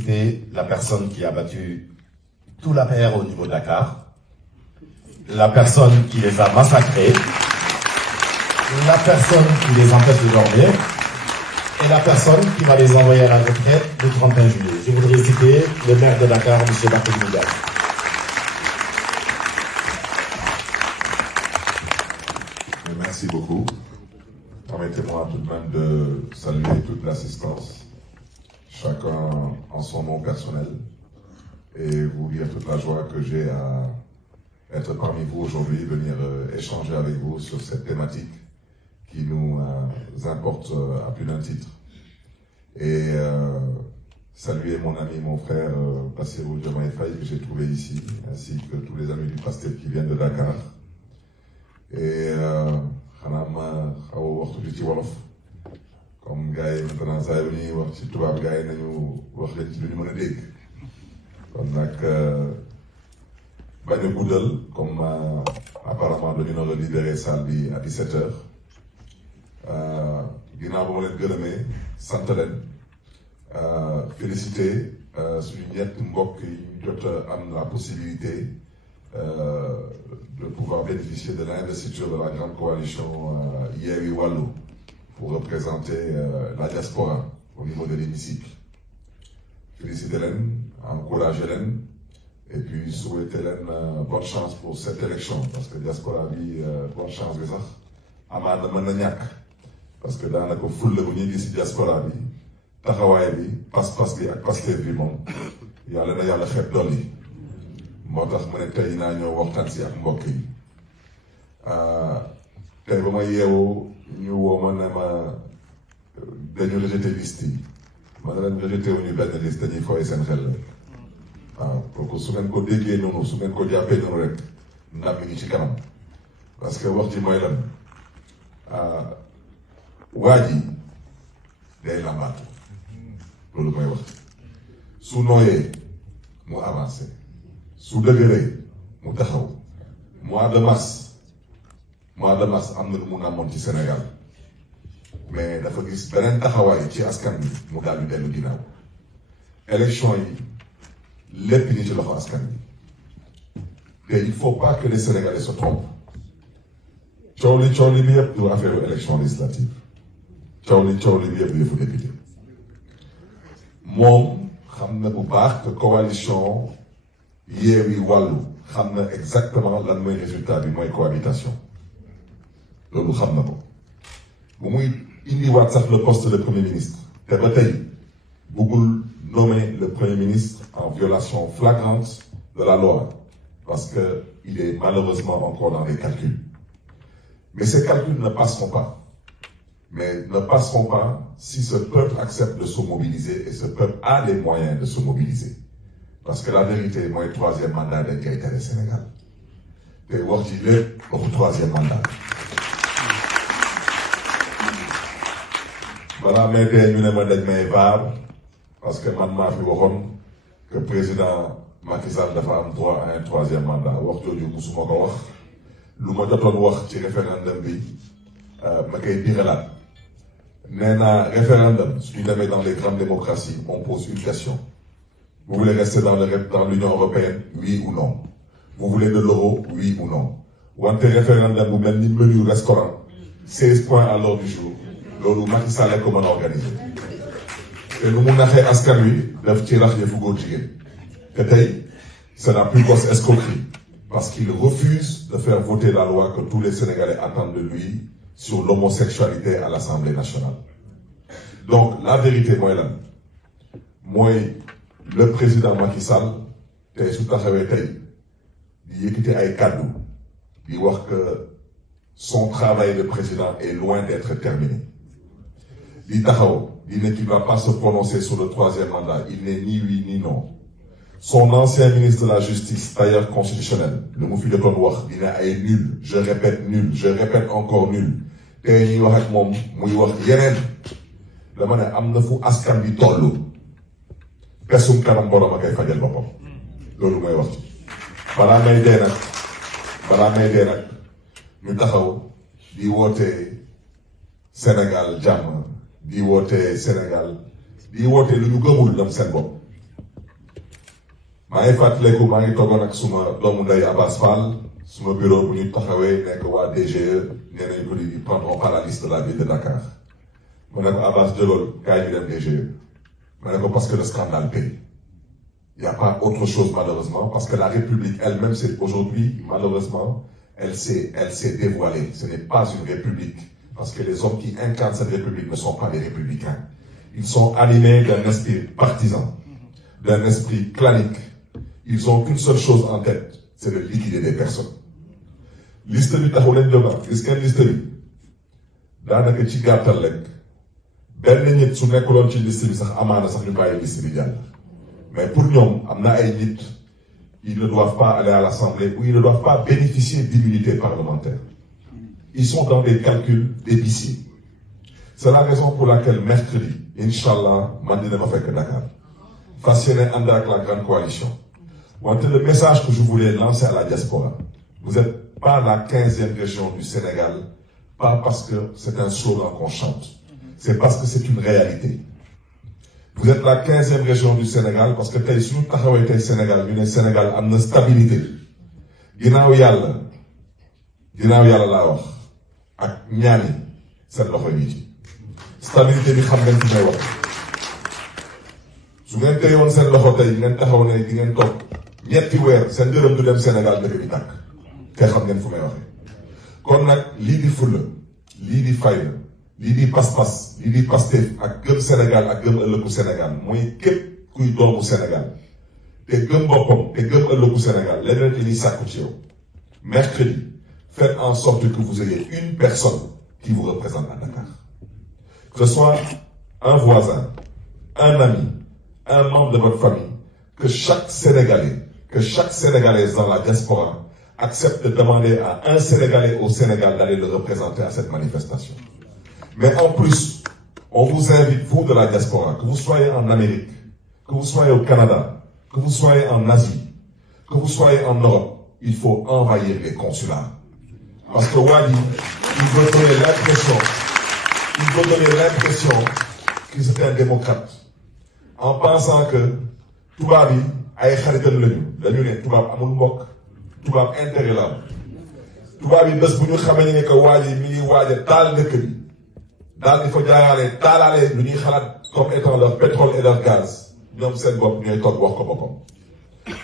citer la personne qui a battu tout l'APR au niveau de Dakar, la personne qui les a massacrés, la personne qui les empêche de dormir et la personne qui va les envoyer à la retraite le 31 juillet. Je voudrais citer le maire de Dakar, M. Barthélémy Dias. Merci beaucoup. Permettez-moi tout de même de saluer toute l'assistance, chacun en son nom personnel, et vous dire toute la joie que j'ai à être parmi vous aujourd'hui, venir échanger avec vous sur cette thématique qui nous importe à plus d'un titre. Et saluer mon ami, mon frère Bassirou Diomaye Faye que j'ai trouvé ici, ainsi que tous les amis du Pastef qui viennent de Dakar. Et xanaa ma xaw a wax tuuti ci wolof comme gars yi maintenant saa yu ñuy wax ci tubaab gars yi nañu wax leen ci lu ñu mën a dégg kon nag bañ a guddal comme apparemment dañu nar a libéré salle bi à 17h ginnaaw ba ma leen gërëmee sant leen félicité suñu ñett mbokk yi ñu jot am la possibilité de pouvoir bénéficier de l'investiture de la grande coalition Yewwi Wallu pour représenter la diaspora au niveau de l'hémicycle. Féliciter leen, encourager leen et puis souhaiter leen bonne chance pour cette élection parce que diaspora bi bonne chance bi sax amaana mën na ñàkk parce que daanaka fulla bu ñuy gis ci diaspora bi taxawaay bi pas-pas bi ak Pastef bi moom yàlla na yàlla xeeb dolli. moo tax ma ne tey naa ñëw waxtaan si ak mbokk yi tey ba ma yeewoo ñu woo ma ne ma dañu rejeté liste yi ma ne leen rejeté wuñu benn liste dañuy fooy seen xel rek waaw donc su ngeen ko déggee noonu su ngeen ko jàppee noonu rek ndam mi ngi ci kanam parce que wax ji mooy lan waa ji day lambaatu loolu mooy wax su nooyee mu avancé su dëgëree mu taxaw mois de mars am na lu mu namoon ci Sénégal mais dafa gis beneen taxawaay ci askan bi mu daal di dellu ginnaaw élection yi lépp ñi ci loxo askan bi te il faut pas que les Sénégalais se trompent coow li bi yëpp du affaire élection législative coow li bi yëpp du yëfu député moom xam na bu baax que coalition Yewwi Wallu xam na exactement lan mooy résultat bi mooy cohabitation loolu xam na ko bu muy indiwaat sax le poste de premier ministre te ba tey bëggul nommer le premier ministre en violation flagrante de la loi parce que il est malheureusement encore dans les calculs mais ces calculs ne passeront pas si ce peuple accepte de se mobiliser et ce peuple a les moyens de se mobiliser. Parce que la vérité mooy troisième mandat dañ koy tere Sénégal te wax ci lépp waxu troisième mandat balaa may dee ñu ne ma dañ may vaar parce que man maa fi waxoon que président Macky Sall dafa am droit à un troisième mandat wax jooju musuma ko wax lu ma jotoon wax ci référendum bi ma koy biralaat nee naa référendum suñu demee dans les grandes démocraties on pose une question. Vous voulez rester dans l'Union européenne, oui ou non? Vous voulez de l'euro, oui ou non? Wante référendum bu mel ni menu restaurant 16 points à l'ordre du jour loolu Macky Sall ko mën a organiser te nu mu naxee askan wi daf ci rax yëfu góor jigéen te tey ça n'a plus qu'à escroquerie parce qu'il refuse de faire voter la loi que tous les Sénégalais attendent de lui sur l'homosexualité à l'Assemblée nationale. Donc la vérité mooy lan mooy le président Macky Sall tey su taxawee tey di yëkkati ay kàddu di wax que son travail de président est loin d'être terminé di taxaw di ne qu'il va pas se prononcer sur le troisième mandat il n'est ni oui ni non son ancien ministre de la justice tailleur constitutionnel lu mu fi jotoon wax dina ay nul je répète encore nul tey ñuy wax ak moom muy wax yeneen dama ne am na fu askan bi tollu pesum kanam borom a koy fajal boppam loolu mooy wax ci balaa may dee nag ñu taxaw di woote Sénégal jàmm di woote lu ñu gëmul ñoom seen bopp maa ngi fàttaliku maa ngi toogoon ak suma doomu ndey Abbas Fall suma bureau bu ñu taxawee nekk waa DGE nee nañu ko di prendront pas la liste de la ville de Dakar ma ne ko Abbas jëlool kaay ñu dem DGE ma ne ko parce que le scandale paye. Il n'y a pas autre chose malheureusement parce que la République elle-même c'est aujourd'hui malheureusement elle s'est dévoilée. Ce n'est pas une république parce que les hommes qui incarnent cette république ne sont pas des républicains. Ils sont animés d'un esprit partisan, d'un esprit clanique. Ils ont qu'une seule chose en tête, c'est de liquider des personnes. Liste bi taxu leen jóga gis ngeen liste bi daanaka ci gàttal rek benn nit su nekkuloon ci liste bi sax amaana sax ñu bàyyi liste bi jàll. Mais pour ñoom am na ay nit ils ne doivent pas aller à l'Assemblée ou ils ne doivent pas bénéficier d'immunité parlementaire. Ils sont dans des calculs d'épicier. C'est la raison pour laquelle mercredi, Inch'Allah, man dina ma fekk Dakar. Fas yéene ànd ak la grande coalition. Wante le message que je voulais lancer à la diaspora, vous n'êtes pas la 15e région du Sénégal, pas parce que c'est un slogan qu'on chante, c'est parce que c'est une réalité. Vous êtes la 15e région du Sénégal parce que tey suñu taxawee tey Sénégal ñu ne Sénégal am na stabilité ginnaaw yàlla laa wax ak ñaani seen loxo yi ci stabilité bi xam ngeen ci may wax su ngeen teyoon seen loxo tey ngeen taxaw ne di ngeen toog ñetti weer seen dërëm du dem Sénégal dëkk bi tàkk te xam ngeen fu may waxee kon nag lii di fulla lii di fayda lii di pas-pas lii di Pastef ak gëm Sénégal ak gëm ëllëgu Sénégal mooy képp kuy doomu Sénégal te gëm boppam te gëm ëllëgu Sénégal leneen li ñuy sàkku ci yow mercredi faites en sorte que vous ayez une personne qui vous représente à Dakar. Que ce soit un voisin, un ami, un membre de votre famille, que chaque Sénégalaise dans la diaspora accepte de demander à un Sénégalais au Sénégal d'aller le représenter à cette manifestation. Mais en plus, on vous invite, vous de la diaspora, que vous soyez en Amérique, que vous soyez au Canada, que vous soyez en Asie, que vous soyez en Europe, il faut envahir les consulats. Parce que Wadi, il veut donner l'impression qu'il est un démocrate. En pensant que tubaab yi ay xaritam lañu dañu ne tubaab amul mbokk tubaab intérêt la tubaab yi bés bu ñu xamee ne que Wadi mi ngi waaj a taal dëkk bi daal di fa jaaraale taalaale lu ñuy xalaat comme étant leur pétrole et leur gaz ñoom seen bopp ñooy toog wax ko boppam.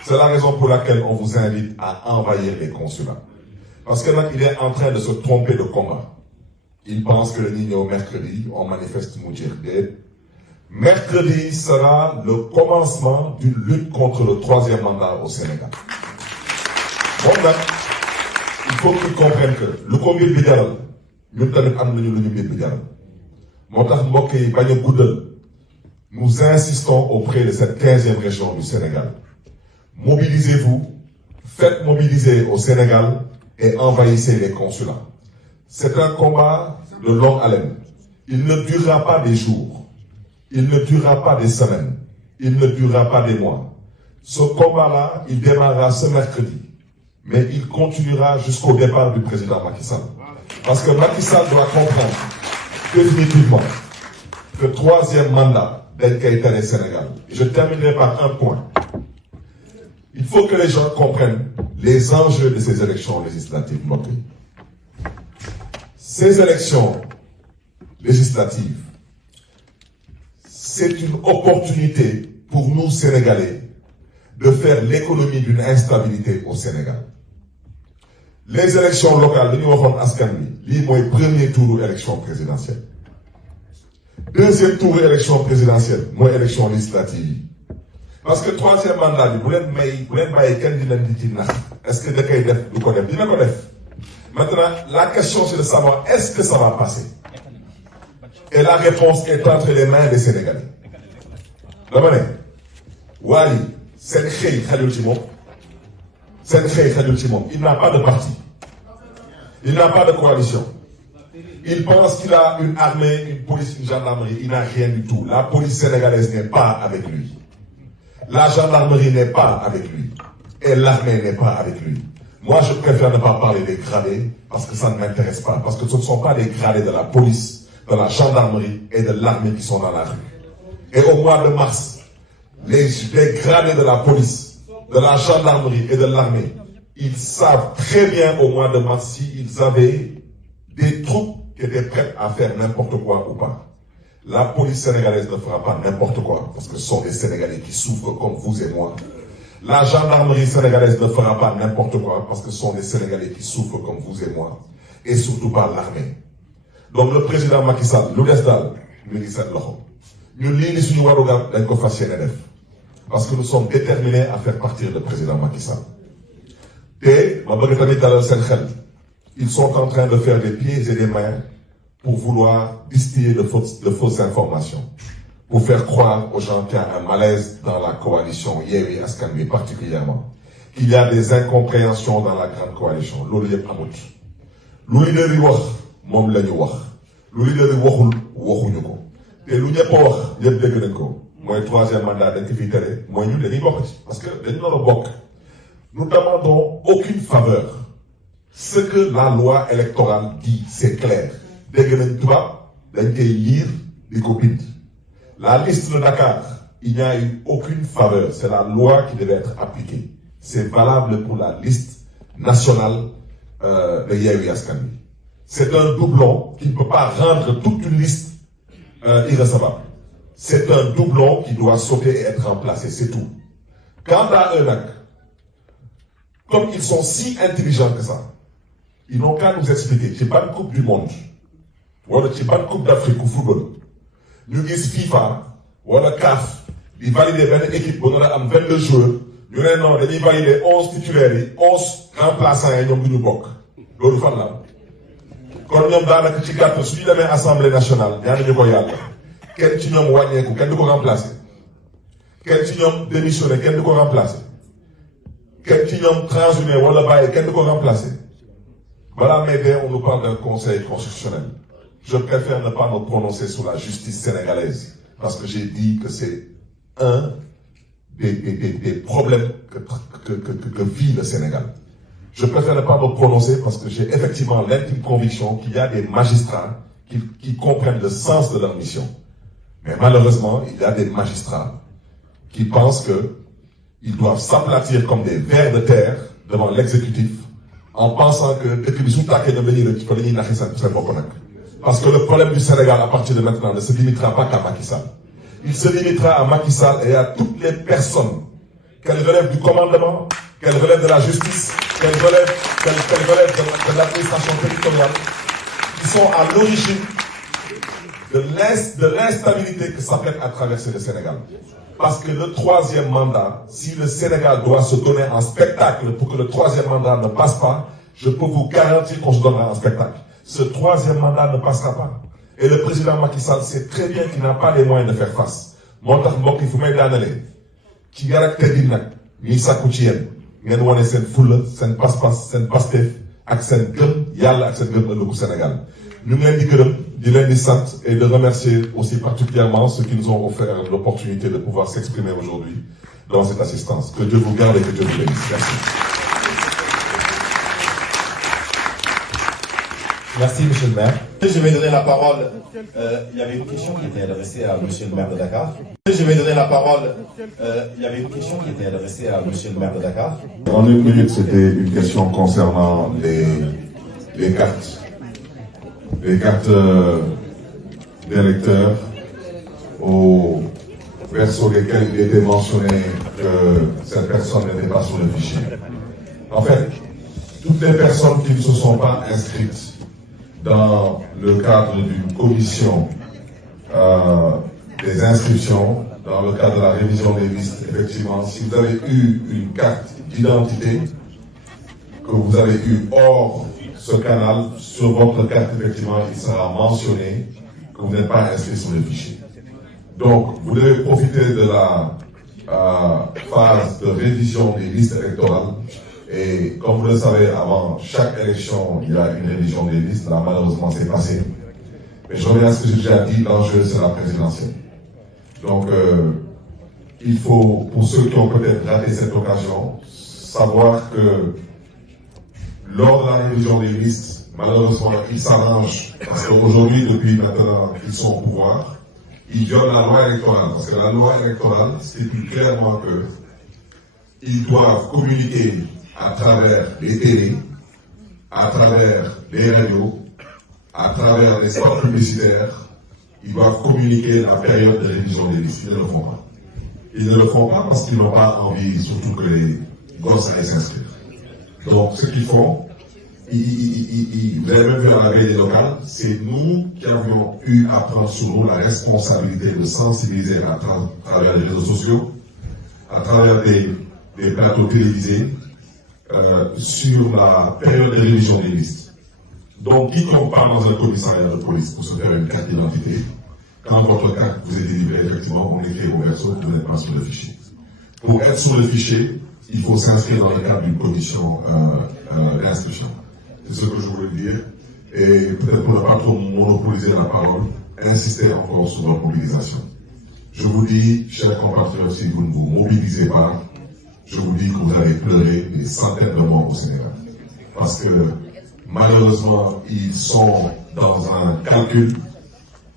C'est la raison pour laquelle on vous invite à envahir les consulats. Parce que là, il est en train de se tromper de combat. Il pense que le Nino mercredi, on manifeste Moudjir. Mercredi sera le commencement d'une lutte contre le 3e mandat au Sénégal. Bon, là, il faut qu'ils comprennent que le combat est bidal. Nous nous insistons auprès de cette 15e région du Sénégal. Mobilisez-vous, faites mobiliser au Sénégal et envahissez les consulats. C'est un combat de longue haleine. Il ne durera pas des jours, il ne durera pas des semaines, il ne durera pas des mois. Ce combat-là, il démarrera ce mercredi, mais il continuera jusqu'au départ du président Macky Sall. Parce que Macky Sall doit comprendre définitivement que 3e mandat d'El-Kaïta Sénégal. Et je terminerai par un point. Il faut que les gens comprennent les enjeux de ces élections législatives. Ces élections législatives, c'est une opportunité pour nous, Sénégalais, de faire l'économie d'une instabilité au Sénégal. Les élections locales, nous avons le premier tour d'élection présidentielle. Deuxième tour d'élection présidentielle, moi élection législative. Parce que 3e mandat, vous est-ce que maintenant, la question c'est de savoir est-ce que ça va passer? Et la réponse est entre les mains des Sénégalais. Wali, il n'a pas de parti. Il n'a pas de coalition. Il pense qu'il a une armée, une police, une gendarmerie. Il n'a rien du tout. La police sénégalaise n'est pas avec lui. La gendarmerie n'est pas avec lui. Et l'armée n'est pas avec lui. Moi, je préfère ne pas parler des gradés parce que ça ne m'intéresse pas. Parce que ce ne sont pas des gradés de la police, de la gendarmerie et de l'armée qui sont dans la rue. Et au mois de mars, les gradés de la police, de la gendarmerie et de l'armée, ils savent très bien au mois de mars s'ils avaient des troupes qui étaient prêtes à faire n'importe quoi ou pas. La police sénégalaise ne fera pas n'importe quoi, parce que ce sont des Sénégalais qui souffrent comme vous et moi. La gendarmerie sénégalaise ne fera pas n'importe quoi, parce que ce sont des Sénégalais qui souffrent comme vous et moi. Et surtout pas l'armée. Donc le président Macky Sall, lu des daal mi ngi seen loxo. Ñun lii li suñu warugar dañ ko fas yéene def. Parce que nous sommes déterminés à faire partir le président Macky Sall. Et ma bëgg tamit dalal seen xel. Ils sont en train de faire des pieds et des mains pour vouloir distiller de fausses informations, pour faire croire aux gens qu'il y a un malaise dans la coalition Yewwi Askan Wi particulièrement, qu'il y a des incompréhensions dans la grande coalition. Loolu yëpp amut. Lu leader yi wax moom la ñu wax. Lu leader yi waxul waxuñu ko. te lu ñëpp a wax yëpp dégg nañ ko mooy troisième mandat dañ ko fiy tere mooy ñun dañuy bokk ci parce que dañu nar a bokk. Nous demandons aucune faveur. Ce que la loi électorale dit, c'est clair. Dès que nous devons lire les copies. La liste de Dakar, il n'y a eu aucune faveur. C'est la loi qui devait être appliquée. C'est valable pour la liste nationale de Yewwi Askan Wi. C'est un doublon qui ne peut pas rendre toute une liste irrecevable. C'est un doublon qui doit sauter et être remplacé, c'est tout. Quant à eux, comme ils sont si intelligents que ça, ils n'ont qu'à nous expliquer. C'est pas une coupe du monde. Voilà, c'est pas une coupe d'Afrique au football. Nous avons FIFA, voilà CAF, ils valident une équipe, on a 22 joueurs. Nous avons validé 11 titulaires, 11 remplaçants et nous avons bok. L'autre fan là. Quand nous avons dans la critique, si nous avons l'Assemblée nationale, nous avons dit quel qui nous a wagné, quel nous a remplacé. Quel qui nous a démissionné, quel nous a remplacé. Quel qui nous a transhumé, voilà, quel nous a remplacé. Voilà, mais on nous parle d'un conseil constitutionnel. Je préfère ne pas me prononcer sur la justice sénégalaise, parce que j'ai dit que c'est un des problèmes que vit le Sénégal. Je préfère ne pas me prononcer parce que j'ai effectivement l'intime conviction qu'il y a des magistrats qui comprennent le sens de leur mission. Mais malheureusement, il y a des magistrats qui pensent qu'ils doivent s'aplatir comme des vers de terre devant l'exécutif en pensant que depuis parce que le problème du Sénégal à partir de maintenant ne se limitera pas qu'à Macky Sall. Il se limitera à Macky Sall et à toutes les personnes, qu'elles relèvent du commandement, qu'elles relèvent de la justice, qu'elles relèvent de l'administration territoriale, qui sont à l'origine de l'instabilité que s'apprête à traverser le Sénégal. Parce que le troisième mandat, si le Sénégal doit se donner en spectacle pour que le troisième mandat ne passe pas, je peux vous garantir qu'on se donnera en spectacle. Ce troisième mandat ne passera pas. Et le président Macky Sall sait très bien qu'il n'a pas les moyens de faire face. Montax mbokk yi fu may daanale ci yar ak teggin nag ñuy sàkku ci yéen ngeen wane seen fulla seen pas-pas seen pasteef ak seen gëm yàlla ak seen gëm ëllëgu Sénégal. Ñu ngi leen di gërëm di leen di sant et de remercier aussi particulièrement ceux qui nous ont offert l'opportunité de pouvoir s'exprimer aujourd'hui dans cette assistance. Que Dieu vous garde et que Dieu vous bénisse. Merci. Merci, monsieur le maire. Je vais donner la parole. Il y avait une question qui était adressée à monsieur le maire de Dakar. Je vais donner la parole. Il y avait une question qui était adressée à monsieur le maire de Dakar. En une minute, c'était une question concernant les cartes. Les cartes d'électeurs au verso desquelles il était mentionné que cette personne n'était pas sur le fichier. En fait, toutes les personnes qui ne se sont pas inscrites dans le cadre d'une commission des inscriptions, dans le cadre de la révision des listes, effectivement, si vous avez eu une carte d'identité que vous avez eue hors ce canal, sur votre carte, effectivement, il sera mentionné que vous n'êtes pas inscrit sur le fichier. Donc, vous devez profiter de la phase de révision des listes électorales. Et comme vous le savez, avant chaque élection, il y a une révision des listes. Là, malheureusement, c'est passé. Mais je reviens à ce que j'ai déjà dit, l'enjeu, c'est la présidentielle. Donc, il faut, pour ceux qui ont peut-être raté cette occasion, savoir que lors de la révision des listes, malheureusement, ils s'arrangent. Parce qu'aujourd'hui, depuis maintenant qu'ils sont au pouvoir, ils violent la loi électorale. Parce que la loi électorale stipule clairement que ils doivent communiquer à travers les télés, à travers les radios, à travers les spots publicitaires. Ils doivent communiquer la période de révision des listes. Ils ne le font pas. Ils ne le font pas parce qu'ils n'ont pas envie, surtout que les gosses aillent s'inscrire. Donc, ce qu'ils font, vous avez même vu à la veille des locales, c'est nous qui avions eu à prendre sur nous la responsabilité de sensibiliser à travers les réseaux sociaux, à travers des plateaux télévisés, sur la période de révision des listes. Donc, quiconque part dans un commissariat de police pour se faire une carte d'identité, quand votre carte vous est délivrée, effectivement, on écrit au verso que vous n'êtes pas sur le fichier. Pour être sur le fichier, il faut s'inscrire dans le cadre d'une commission d'inscription. C'est ce que je voulais dire. Et peut-être pour ne pas trop monopoliser la parole, insister encore sur votre mobilisation. Je vous dis, chers compatriotes, si vous ne vous mobilisez pas, je vous dis que vous allez pleurer des centaines de morts au Sénégal. Parce que malheureusement, ils sont dans un calcul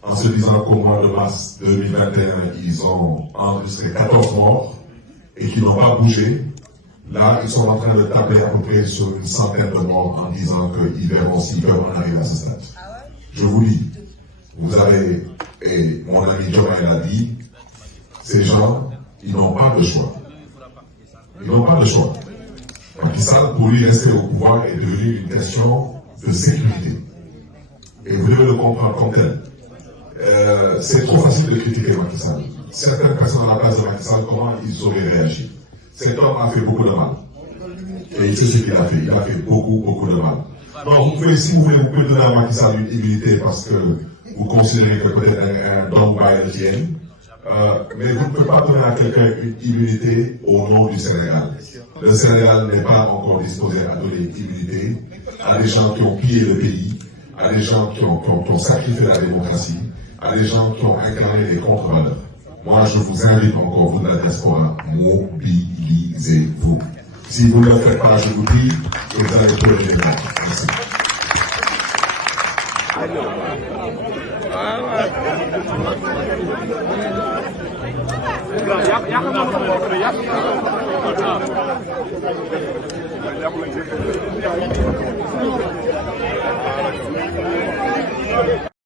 en se disant qu'au mois de mars 2021, ils ont enregistré 14 morts et qu'ils n'ont pas bougé. Là, ils sont en train de tabler à peu près sur une centaine de morts en disant qu'ils verront s'ils peuvent en arriver à ce stade. Je vous dis, vous avez, et mon ami Diomaye l'a dit, ces gens, ils n'ont pas de choix. Ils n'ont pas de choix. Macky Sall, pour lui rester au pouvoir, est devenu une question de sécurité. Et vous devez le comprendre comme tel. C'est trop facile de critiquer Macky Sall. Certaines personnes à la base de Macky Sall, comment ils auraient réagi? Cet homme a fait beaucoup de mal. Et il sait ce qu'il a fait. Il a fait beaucoup, beaucoup de mal. Donc, vous pouvez, si vous voulez, vous pouvez donner à Macky Sall une immunité parce que vous considérez que peut-être un don by the tienne. Mais vous ne pouvez pas donner à quelqu'un une immunité au nom du Sénégal. Le Sénégal n'est pas encore disposé à donner une immunité à des gens qui ont pillé le pays, à des gens qui ont sacrifié la démocratie, à des gens qui ont incarné des contre-valeurs. Moi, je vous invite encore, vous de la diaspora, mobilisez-vous. Si vous ne le faites pas, je vous dis que vous allez pleurer les gens. Merci.